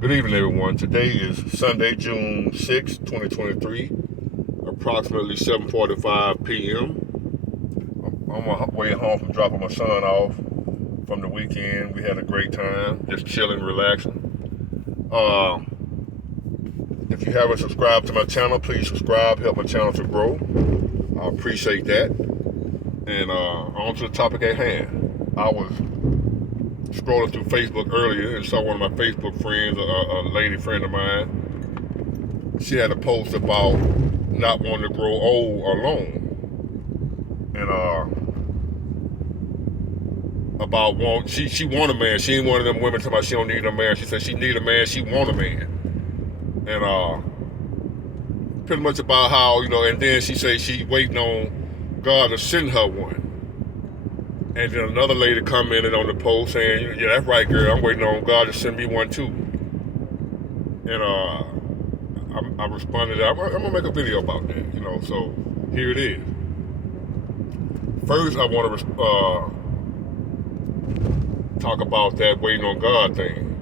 Good evening, everyone. Today is Sunday, June 6, 2023, approximately 7:45 p.m. I'm on my way home from dropping my son off from the weekend. We had a great time, just chilling, relaxing. If you haven't subscribed to my channel, please subscribe, help my channel to grow. I appreciate that. And on to the topic at hand. I was scrolling through Facebook earlier and saw one of my Facebook friends, a lady friend of mine. She had a post about not wanting to grow old alone, and about she want a man. She ain't one of them women talking about she don't need a man. She said she need a man. She want a man, and pretty much about how And then she said she waiting on God to send her one. And then another lady commented on the post saying, "Yeah, that's right, girl. I'm waiting on God to send me one too." And I responded, "I'm gonna make a video about that, So here it is. First, I want to talk about that waiting on God thing.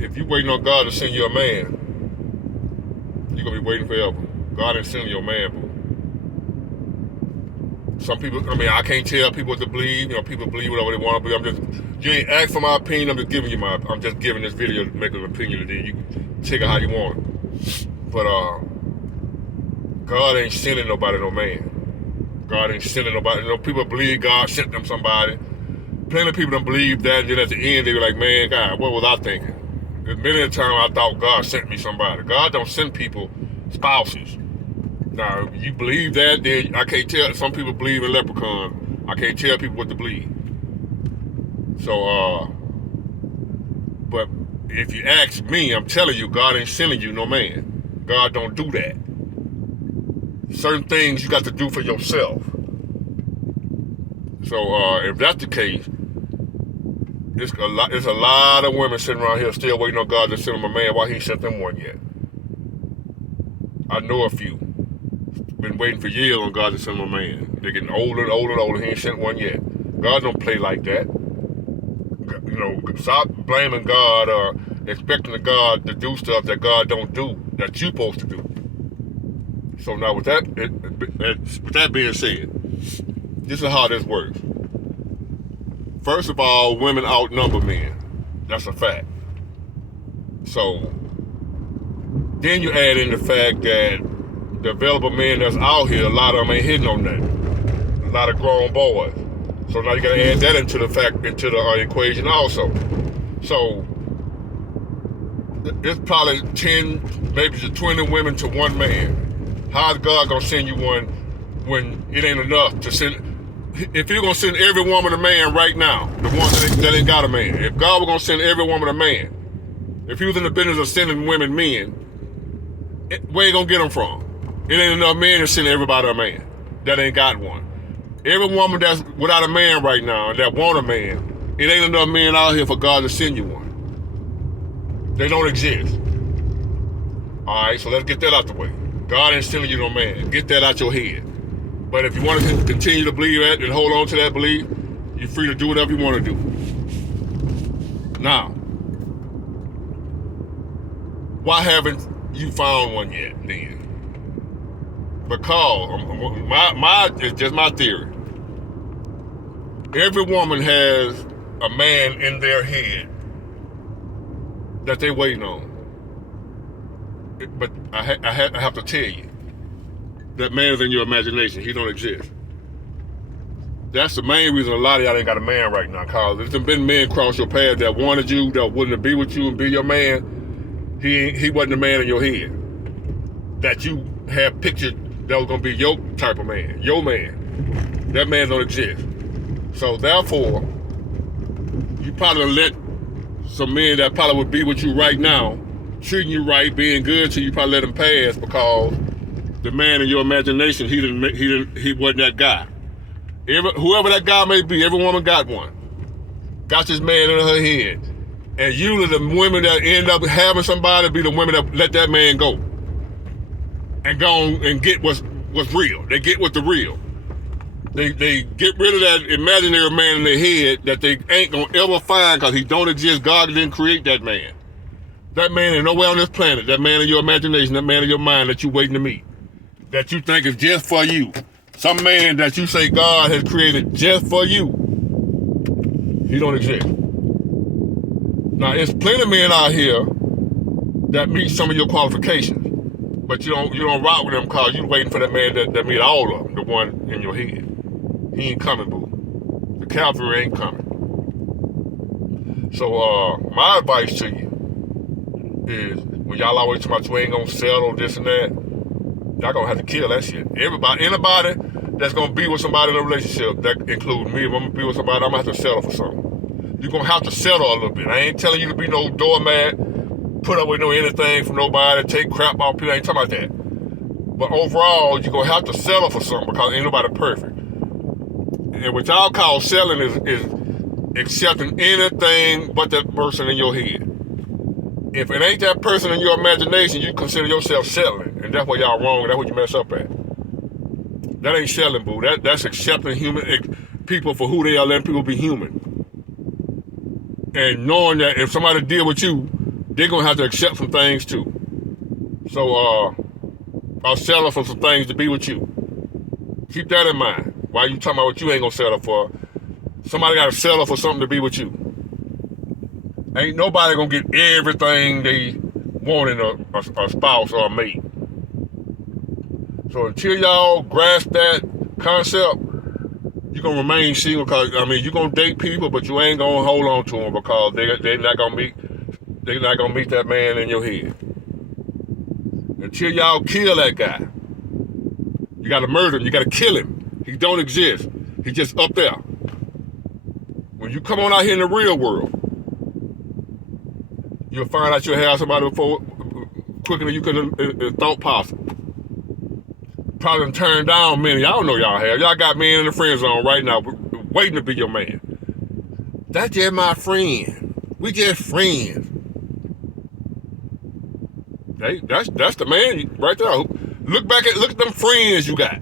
If you waiting on God to send you a man, you're gonna be waiting forever. God ain't sending you a man, boo. Some people, I can't tell people what to believe. People believe whatever they want to believe. You ain't asked for my opinion. I'm just giving this video to make an opinion today. You can take it how you want it. But God ain't sending nobody no man. God ain't sending nobody. People believe God sent them somebody. Plenty of people don't believe that. And then at the end, they were like, "Man, God, what was I thinking?" Many of the time, I thought God sent me somebody. God don't send people spouses. Now, if you believe that, then I can't tell. Some people believe in leprechauns. I can't tell people what to believe. So, but if you ask me, I'm telling you, God ain't sending you no man. God don't do that. Certain things you got to do for yourself. So, if that's the case, there's a lot of women sitting around here still waiting on God to send them a man while He ain't sent them one yet. I know a few. Been waiting for years on God to send them a man. They're getting older and older and older. He ain't sent one yet. God don't play like that. Stop blaming God or expecting God to do stuff that God don't do, that you supposed to do. So now with that being said, this is how this works. First of all, women outnumber men. That's a fact. So then you add in the fact that the available men that's out here, a lot of them ain't hitting on nothing. A lot of grown boys. So now you gotta add that into the equation also. So it's probably 10, maybe to 20 women to one man. How's God gonna send you one when it ain't enough to send? If He's gonna send every woman a man right now, the one that ain't got a man. If God was gonna send every woman a man, if He was in the business of sending women men, where you gonna get them from? It ain't enough men to send everybody a man that ain't got one. Every woman that's without a man right now and that want a man, it ain't enough men out here for God to send you one. They don't exist. Alright, so let's get that out the way. God ain't sending you no man. Get that out your head. But if you want to continue to believe that and hold on to that belief, you're free to do whatever you want to do. Now, why haven't you found one yet then? Because it's just my theory. Every woman has a man in their head that they waiting on. But I have to tell you, that man is in your imagination. He don't exist. That's the main reason a lot of y'all ain't got a man right now. Cause there's been men cross your path that wanted you, that wanted to be with you and be your man. He wasn't the man in your head that you have pictured that was gonna be your type of man, your man. That man don't exist. So therefore, you probably let some men that probably would be with you right now, treating you right, being good to you, probably let them pass because the man in your imagination, he wasn't that guy. Whoever that guy may be, every woman got one. Got this man in her head. And usually the women that end up having somebody be the women that let that man go. And go on and get what's real. They get what's the real. They get rid of that imaginary man in their head that they ain't gonna ever find because he don't exist. God didn't create that man. That man ain't nowhere on this planet. That man in your imagination, that man in your mind that you waiting to meet, that you think is just for you. Some man that you say God has created just for you, he don't exist. Now, it's plenty of men out here that meet some of your qualifications, but you don't rock with them because you waiting for that man that meet all of them, the one in your head. He ain't coming, boo. The cavalry ain't coming. So my advice to you is, when y'all always talk about you ain't gonna settle this and that, y'all gonna have to kill that shit. Anybody that's gonna be with somebody in a relationship, that includes me, if I'm gonna be with somebody, I'm gonna have to settle for something. You're gonna have to settle a little bit. I ain't telling you to be no doormat, put up with no anything from nobody, take crap off people. I ain't talking about that. But overall, you're gonna have to settle for something because ain't nobody perfect. And what y'all call selling is accepting anything but that person in your head. If it ain't that person in your imagination, you consider yourself settling. And that's where y'all wrong, and that's where you mess up at. That ain't selling, boo. That's accepting people for who they are, letting people be human. And knowing that if somebody deal with you, they're gonna have to accept some things too. So I'll settle for some things to be with you. Keep that in mind. Why you talking about what you ain't gonna settle for? Somebody gotta settle for something to be with you. Ain't nobody gonna get everything they want in a spouse or a mate. So until y'all grasp that concept, you're gonna remain single. Cause you're gonna date people, but you ain't gonna hold on to them because they're not gonna meet that man in your head. Until y'all kill that guy, you gotta murder him. You gotta kill him. He don't exist. He's just up there. When you come on out here in the real world, you'll find out you'll have somebody quicker than you could have thought possible. Probably done turned down many. I don't know y'all have. Y'all got men in the friend zone right now waiting to be your man. That's just my friend. We just friends. Hey, that's the man right there. Look at them friends you got.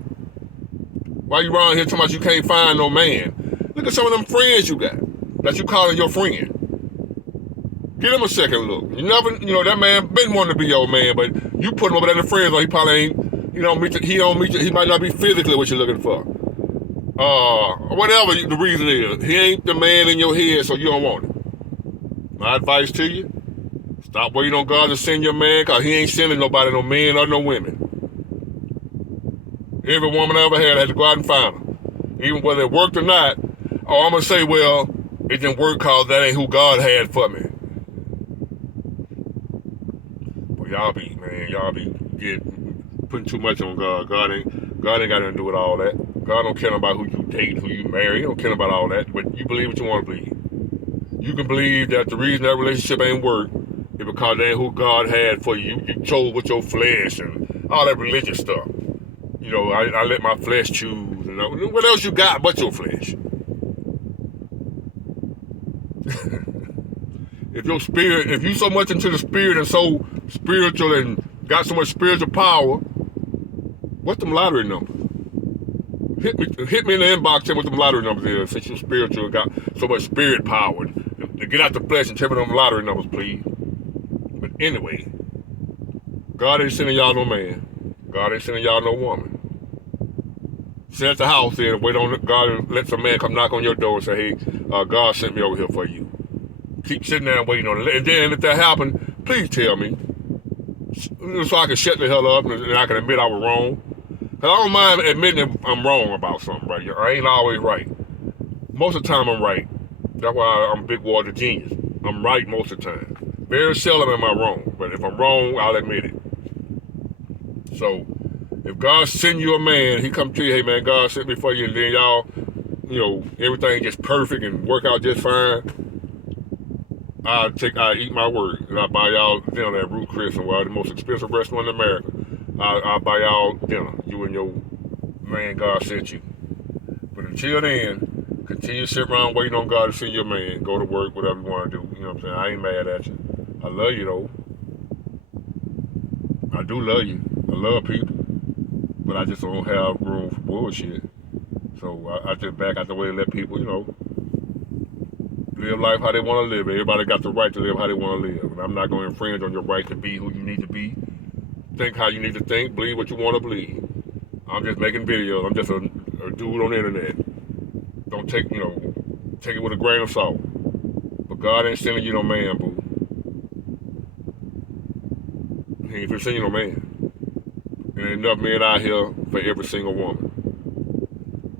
Why you around here talking about you can't find no man? Look at some of them friends you got that you calling your friend. Give him a second look. That man been wanting to be your man, but you put him over there in the friend zone. He probably ain't. He might not be physically what you're looking for. Whatever the reason is, he ain't the man in your head, so you don't want it. My advice to you: stop waiting on God to send your man, cause He ain't sending nobody, no men or no women. Every woman I ever had to go out and find them, even whether it worked or not. Oh, I'm gonna say, well, it didn't work cause that ain't who God had for me. But y'all be putting too much on God. God ain't got nothing to do with all that. God don't care about who you date, who you marry. He don't care about all that. But you believe what you want to believe. You can believe that the reason that relationship ain't work is because that ain't who God had for you. You chose with your flesh and all that religious stuff. I let my flesh choose. And what else you got but your flesh? If you so much into the spirit and so spiritual and got so much spiritual power, what's them lottery numbers? Hit me in the inbox, tell me what them lottery numbers is, since you're spiritual and got so much spirit power. And get out the flesh and tell me them lottery numbers, please. But anyway, God ain't sending y'all no man. God ain't sending y'all no woman. Sit at the house there and wait on God and let some man come knock on your door and say, hey, God sent me over here for you. Keep sitting there and waiting on it. And then if that happened, please tell me. So I can shut the hell up and I can admit I was wrong. Because I don't mind admitting I'm wrong about something, right? I ain't always right. Most of the time I'm right. That's why I'm Big Water Genius. I'm right most of the time. Very seldom am I wrong. But if I'm wrong, I'll admit it. So, if God send you a man, He come to you, hey man, God sent me for you, and then y'all, everything gets perfect and work out just fine, I eat my word, and I buy y'all dinner at Ruth Chris, the most expensive restaurant in America. I buy y'all dinner, you and your man God sent you. But until then, continue to sit around waiting on God to send your man. Go to work, whatever you want to do. You know what I'm saying? I ain't mad at you. I love you though. I do love you. I love people. But I just don't have room for bullshit. So I just back out the way and let people, do Live life how they want to live. Everybody got the right to live how they want to live. And I'm not going to infringe on your right to be who you need to be. Think how you need to think. Believe what you want to believe. I'm just making videos. I'm just a dude on the internet. Don't take it with a grain of salt. But God ain't sending you no man, boo. He ain't sending you no man. There ain't enough men out here for every single woman.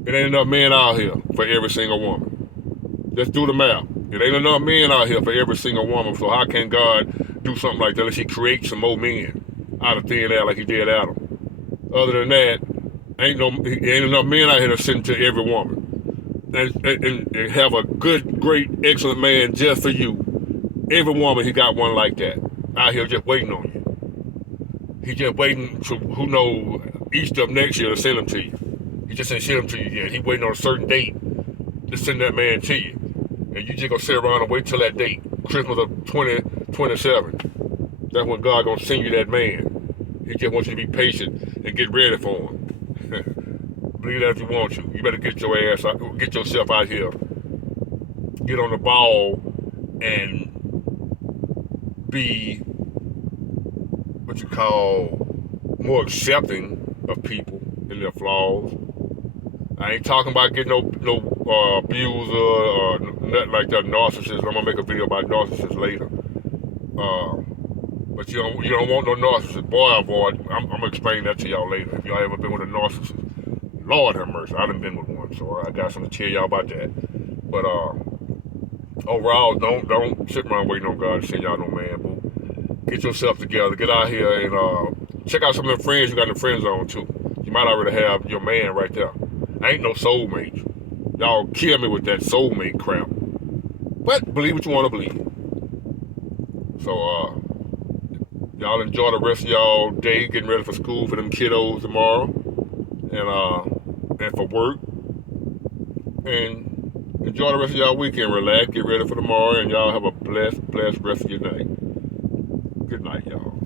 It ain't enough men out here for every single woman. Just do the math. It ain't enough men out here for every single woman, so how can God do something like that unless he create some more men out of thin air like he did Adam? Other than that, ain't enough men out here to send to every woman. And have a good, great, excellent man just for you. Every woman, he got one like that. Out here just waiting on you. He just waiting to, who knows, Easter of next year to send him to you. He just ain't sent him to you yet. He waiting on a certain date to send that man to you. And you just gonna sit around and wait till that date, Christmas of 2027. That's when God gonna send you that man. He just wants you to be patient and get ready for him. Believe that if you want to. You better get your ass out, get yourself out here, get on the ball, and be what you call more accepting of people and their flaws. I ain't talking about getting no abuser or nothing like that, narcissist. I'm gonna make a video about narcissists later. But you don't want no narcissist. Boy, avoid. I'm gonna explain that to y'all later. If y'all ever been with a narcissist, Lord have mercy, I done been with one, so I got something to tell y'all about that. But overall, don't sit around waiting on God to send y'all no man, boo. Get yourself together. Get out here and check out some of the friends you got in the friend zone too. You might already have your man right there. I ain't no soulmate. Y'all kill me with that soulmate crap. But believe what you want to believe. So y'all enjoy the rest of y'all day, getting ready for school for them kiddos tomorrow, and for work. And enjoy the rest of y'all weekend. Relax, get ready for tomorrow, and y'all have a blessed rest of your night. Good night, y'all.